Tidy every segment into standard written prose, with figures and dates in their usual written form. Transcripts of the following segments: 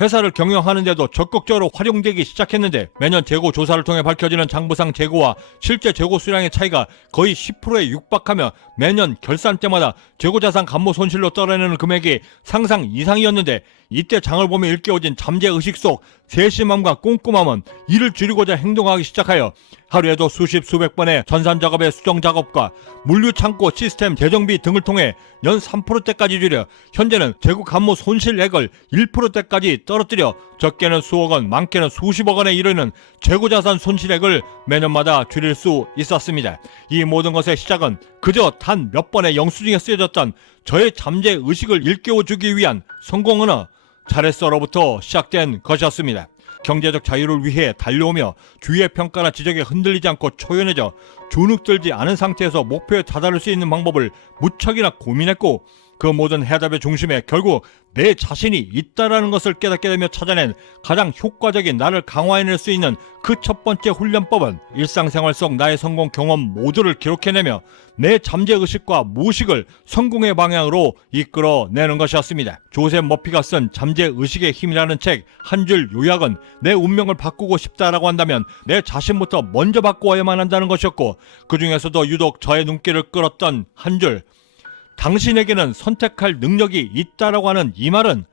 회사를 경영하는데도 적극적으로 활용되기 시작했는데 매년 재고 조사를 통해 밝혀지는 장부상 재고와 실제 재고 수량의 차이가 거의 10%에 육박하며 매년 결산 때마다 재고자산 감모 손실로 떨어내는 금액이 상상 이상이었는데 이때 장을 보며 일깨워진 잠재의식 속 세심함과 꼼꼼함은 이를 줄이고자 행동하기 시작하여 하루에도 수십 수백 번의 전산작업의 수정작업과 물류창고 시스템 재정비 등을 통해 연 3%대까지 줄여 현재는 재고 감모 손실액을 1%대까지 떨어뜨려 적게는 수억 원, 많게는 수십억 원에 이르는 재고자산 손실액을 매년마다 줄일 수 있었습니다. 이 모든 것의 시작은 그저 단 몇 번의 영수증에 쓰여졌던 저의 잠재의식을 일깨워주기 위한 성공 언어 잘했어로부터 시작된 것이었습니다. 경제적 자유를 위해 달려오며 주위의 평가나 지적에 흔들리지 않고 초연해져 주눅들지 않은 상태에서 목표에 다다를 수 있는 방법을 무척이나 고민했고 그 모든 해답의 중심에 결국 내 자신이 있다라는 것을 깨닫게 되며 찾아낸 가장 효과적인 나를 강화해낼 수 있는 그 첫 번째 훈련법은 일상생활 속 나의 성공 경험 모두를 기록해내며 내 잠재의식과 무의식을 성공의 방향으로 이끌어내는 것이었습니다. 조셉 머피가 쓴 잠재의식의 힘이라는 책 한 줄 요약은 내 운명을 바꾸고 싶다라고 한다면 내 자신부터 먼저 바꾸어야만 한다는 것이었고 그 중에서도 유독 저의 눈길을 끌었던 한 줄, 당신에게는 선택할 능력이 있다라고 하는 이 말은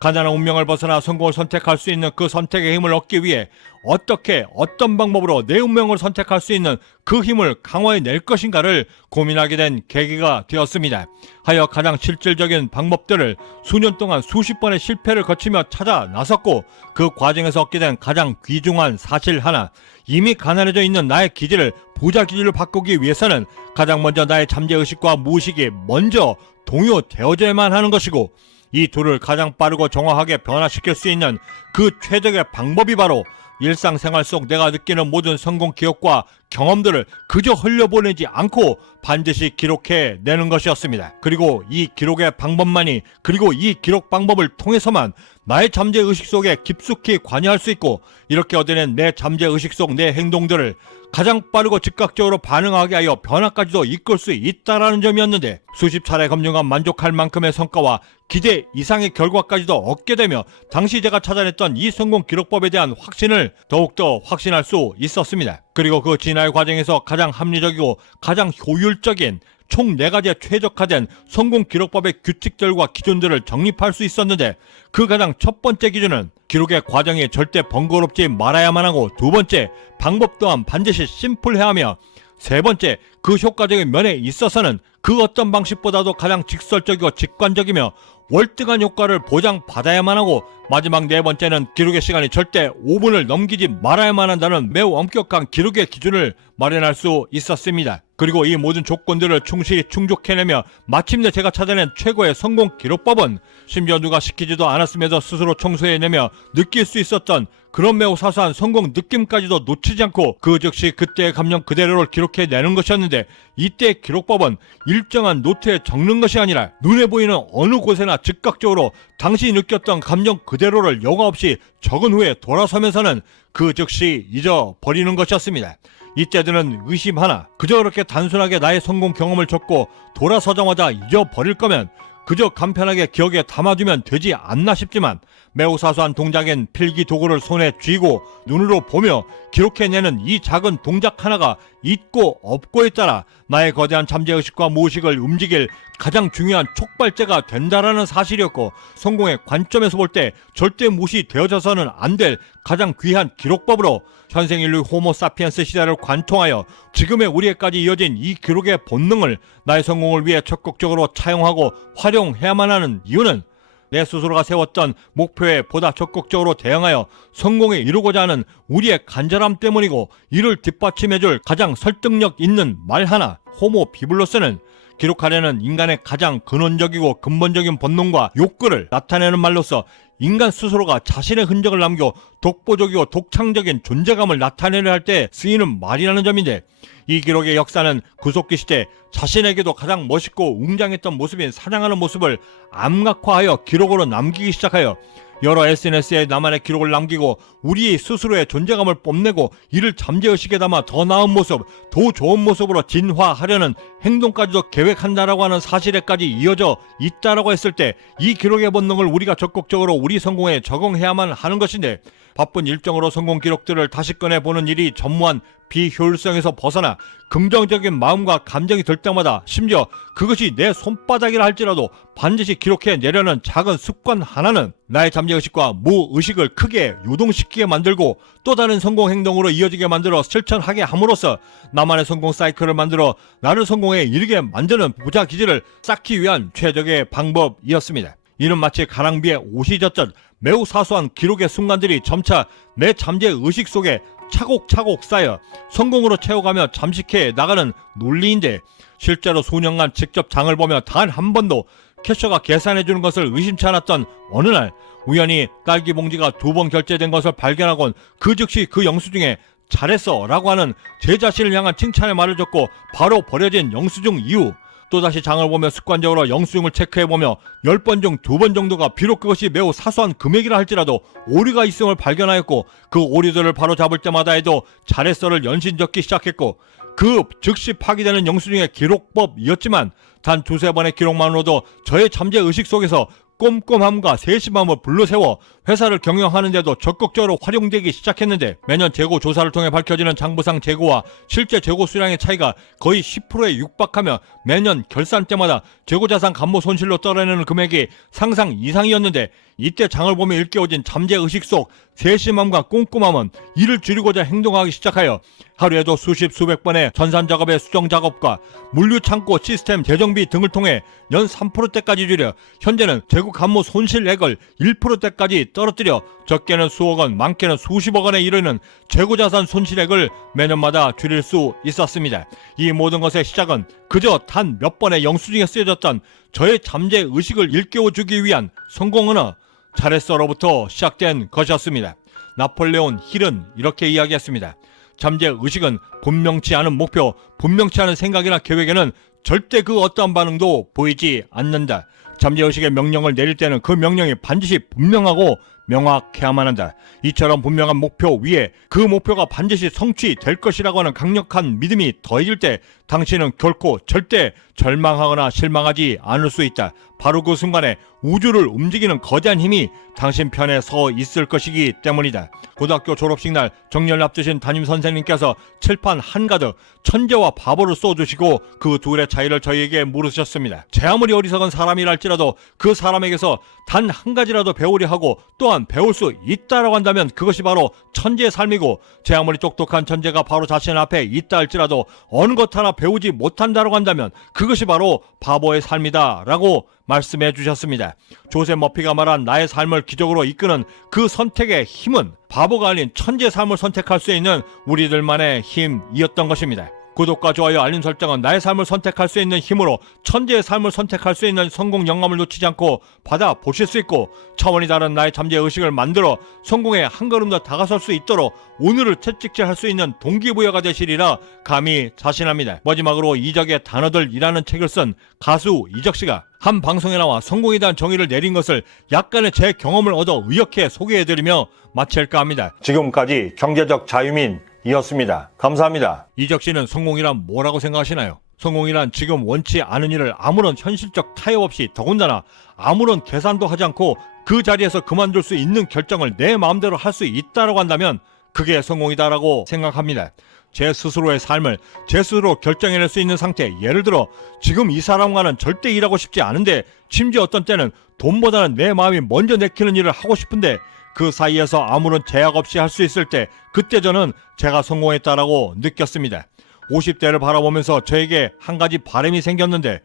가난한 운명을 벗어나 성공을 선택할 수 있는 그 선택의 힘을 얻기 위해 어떻게 어떤 방법으로 내 운명을 선택할 수 있는 그 힘을 강화해낼 것인가를 고민하게 된 계기가 되었습니다. 하여 가장 실질적인 방법들을 수년 동안 수십 번의 실패를 거치며 찾아 나섰고 그 과정에서 얻게 된 가장 귀중한 사실 하나, 이미 가난해져 있는 나의 기질을 부자 기질로 바꾸기 위해서는 가장 먼저 나의 잠재의식과 무의식이 먼저 동요되어져야만 하는 것이고 이 둘을 가장 빠르고 정확하게 변화시킬 수 있는 그 최적의 방법이 바로 일상생활 속 내가 느끼는 모든 성공 기억과 경험들을 그저 흘려보내지 않고 반드시 기록해내는 것이었습니다. 그리고 이 기록의 방법만이 그리고 이 기록 방법을 통해서만 나의 잠재의식 속에 깊숙이 관여할 수 있고 이렇게 얻어낸 내 잠재의식 속 내 행동들을 가장 빠르고 즉각적으로 반응하게 하여 변화까지도 이끌 수 있다라는 점이었는데 수십 차례 검증한 만족할 만큼의 성과와 기대 이상의 결과까지도 얻게 되며 당시 제가 찾아냈던 이 성공 기록법에 대한 확신을 더욱더 확신할 수 있었습니다. 그리고 그 진화의 과정에서 가장 합리적이고 가장 효율적인 총 4가지의 최적화된 성공 기록법의 규칙들과 기준들을 정립할 수 있었는데 그 가장 첫 번째 기준은 기록의 과정이 절대 번거롭지 말아야만 하고 두 번째, 방법 또한 반드시 심플해야 하며 세 번째, 그 효과적인 면에 있어서는 그 어떤 방식보다도 가장 직설적이고 직관적이며 월등한 효과를 보장받아야만 하고 마지막 네 번째는 기록의 시간이 절대 5분을 넘기지 말아야만 한다는 매우 엄격한 기록의 기준을 마련할 수 있었습니다. 그리고 이 모든 조건들을 충실히 충족해내며 마침내 제가 찾아낸 최고의 성공 기록법은 심지어 누가 시키지도 않았음에도 스스로 청소해내며 느낄 수 있었던 그런 매우 사소한 성공 느낌까지도 놓치지 않고 그 즉시 그때의 감정 그대로를 기록해내는 것이었는데 이때 기록법은 일정한 노트에 적는 것이 아니라 눈에 보이는 어느 곳에나 즉각적으로 당시 느꼈던 감정 그대로를 여과 없이 적은 후에 돌아서면서는 그 즉시 잊어버리는 것이었습니다. 이때들은 의심 하나, 그저 그렇게 단순하게 나의 성공 경험을 적고 돌아서자마자 잊어버릴 거면 그저 간편하게 기억에 담아두면 되지 않나 싶지만 매우 사소한 동작엔 필기 도구를 손에 쥐고 눈으로 보며 기록해내는 이 작은 동작 하나가 있고 없고에 따라 나의 거대한 잠재의식과 무의식을 움직일 가장 중요한 촉발제가 된다라는 사실이었고 성공의 관점에서 볼 때 절대 무시되어져서는 안 될 가장 귀한 기록법으로 현생 인류 호모사피엔스 시대를 관통하여 지금의 우리에까지 이어진 이 기록의 본능을 나의 성공을 위해 적극적으로 차용하고 활용해야만 하는 이유는 내 스스로가 세웠던 목표에 보다 적극적으로 대응하여 성공에 이루고자 하는 우리의 간절함 때문이고 이를 뒷받침해줄 가장 설득력 있는 말 하나, 호모 비블로스는 기록하려는 인간의 가장 근원적이고 근본적인 본능과 욕구를 나타내는 말로서 인간 스스로가 자신의 흔적을 남겨 독보적이고 독창적인 존재감을 나타내려 할 때 쓰이는 말이라는 점인데 이 기록의 역사는 구석기 시대 자신에게도 가장 멋있고 웅장했던 모습인 사냥하는 모습을 암각화하여 기록으로 남기기 시작하여 여러 SNS에 나만의 기록을 남기고 우리 스스로의 존재감을 뽐내고 이를 잠재의식에 담아 더 나은 모습, 더 좋은 모습으로 진화하려는 행동까지도 계획한다라고 하는 사실에까지 이어져 있다라고 했을 때 이 기록의 본능을 우리가 적극적으로 우리 성공에 적용해야만 하는 것인데, 바쁜 일정으로 성공 기록들을 다시 꺼내보는 일이 전무한 비효율성에서 벗어나 긍정적인 마음과 감정이 들 때마다, 심지어 그것이 내 손바닥이라 할지라도 반드시 기록해내려는 작은 습관 하나는 나의 잠재의식과 무의식을 크게 요동시키게 만들고 또 다른 성공 행동으로 이어지게 만들어 실천하게 함으로써 나만의 성공 사이클을 만들어 나를 성공에 이르게 만드는 부자 기질을 쌓기 위한 최적의 방법이었습니다. 이는 마치 가랑비에 옷이 젖듯 매우 사소한 기록의 순간들이 점차 내 잠재의식 속에 차곡차곡 쌓여 성공으로 채워가며 잠식해 나가는 논리인데, 실제로 수년간 직접 장을 보며 단 한 번도 캐셔가 계산해주는 것을 의심치 않았던 어느 날 우연히 딸기 봉지가 2번 결제된 것을 발견하곤 그 즉시 그 영수증에 잘했어 라고 하는 제 자신을 향한 칭찬의 말을 적고 바로 버려진 영수증 이후 또다시 장을 보며 습관적으로 영수증을 체크해보며 10번 중 2번 정도가 비록 그것이 매우 사소한 금액이라 할지라도 오류가 있음을 발견하였고, 그 오류들을 바로 잡을 때마다 해도 잘했어를 연신 적기 시작했고, 그 즉시 파기되는 영수증의 기록법이었지만 단 2-3번의 기록만으로도 저의 잠재의식 속에서 꼼꼼함과 세심함을 불러세워 회사를 경영하는데도 적극적으로 활용되기 시작했는데, 매년 재고 조사를 통해 밝혀지는 장부상 재고와 실제 재고 수량의 차이가 거의 10%에 육박하며 매년 결산 때마다 재고자산 감모 손실로 떨어내는 금액이 상상 이상이었는데, 이때 장을 보며 일깨워진 잠재의식 속 세심함과 꼼꼼함은 이를 줄이고자 행동하기 시작하여 하루에도 수십 수백 번의 전산작업의 수정작업과 물류창고 시스템 재정비 등을 통해 연 3%대까지 줄여 현재는 재고 감모 손실액을 1%대까지 떨어뜨려 적게는 수억 원, 많게는 수십억 원에 이르는 재고자산 손실액을 매년마다 줄일 수 있었습니다. 이 모든 것의 시작은 그저 단 몇 번의 영수증에 쓰여졌던 저의 잠재의식을 일깨워주기 위한 성공 언어 잘했어로부터 시작된 것이었습니다. 나폴레온 힐은 이렇게 이야기했습니다. 잠재의식은 분명치 않은 목표, 분명치 않은 생각이나 계획에는 절대 그 어떠한 반응도 보이지 않는다. 잠재의식의 명령을 내릴 때는 그 명령이 반드시 분명하고 명확해야만 한다. 이처럼 분명한 목표 위에 그 목표가 반드시 성취될 것이라고 하는 강력한 믿음이 더해질 때 당신은 결코 절대 절망하거나 실망하지 않을 수 있다. 바로 그 순간에 우주를 움직이는 거대한 힘이 당신 편에 서 있을 것이기 때문이다. 고등학교 졸업식 날 정년을 앞두신 담임 선생님께서 칠판 한가득 천재와 바보를 쏘주시고 그 둘의 차이를 저희에게 물으셨습니다. 제 아무리 어리석은 사람이랄지라도 그 사람에게서 단 한 가지라도 배우려 하고 또한 배울 수 있다라고 한다면 그것이 바로 천재의 삶이고, 제 아무리 똑똑한 천재가 바로 자신 앞에 있다 할지라도 어느 것 하나 배우지 못한다라고 한다면 그것이 바로 바보의 삶이다 라고 말씀해 주셨습니다. 조셉 머피가 말한 나의 삶을 기적으로 이끄는 그 선택의 힘은 바보가 아닌 천재의 삶을 선택할 수 있는 우리들만의 힘이었던 것입니다. 구독과 좋아요, 알림 설정은 나의 삶을 선택할 수 있는 힘으로 천재의 삶을 선택할 수 있는 성공 영감을 놓치지 않고 받아보실 수 있고, 차원이 다른 나의 잠재의식을 만들어 성공에 한 걸음 더 다가설 수 있도록 오늘을 채찍질할 수 있는 동기부여가 되시리라 감히 자신합니다. 마지막으로 이적의 단어들이라는 책을 쓴 가수 이적씨가 한 방송에 나와 성공에 대한 정의를 내린 것을 약간의 제 경험을 얻어 의역해 소개해드리며 마칠까 합니다. 지금까지 경제적 자유민이었습니다. 감사합니다. 이적씨는 성공이란 뭐라고 생각하시나요? 성공이란 지금 원치 않은 일을 아무런 현실적 타협 없이, 더군다나 아무런 계산도 하지 않고 그 자리에서 그만둘 수 있는 결정을 내 마음대로 할 수 있다고 한다면 그게 성공이다라고 생각합니다. 제 스스로의 삶을 제 스스로 결정해낼 수 있는 상태, 예를 들어 지금 이 사람과는 절대 일하고 싶지 않은데 심지어 어떤 때는 돈보다는 내 마음이 먼저 내키는 일을 하고 싶은데 그 사이에서 아무런 제약 없이 할 수 있을 때, 그때 저는 제가 성공했다라고 느꼈습니다. 50대를 바라보면서 저에게 한 가지 바람이 생겼는데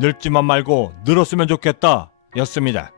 늙지만 말고 늘었으면 좋겠다 였습니다.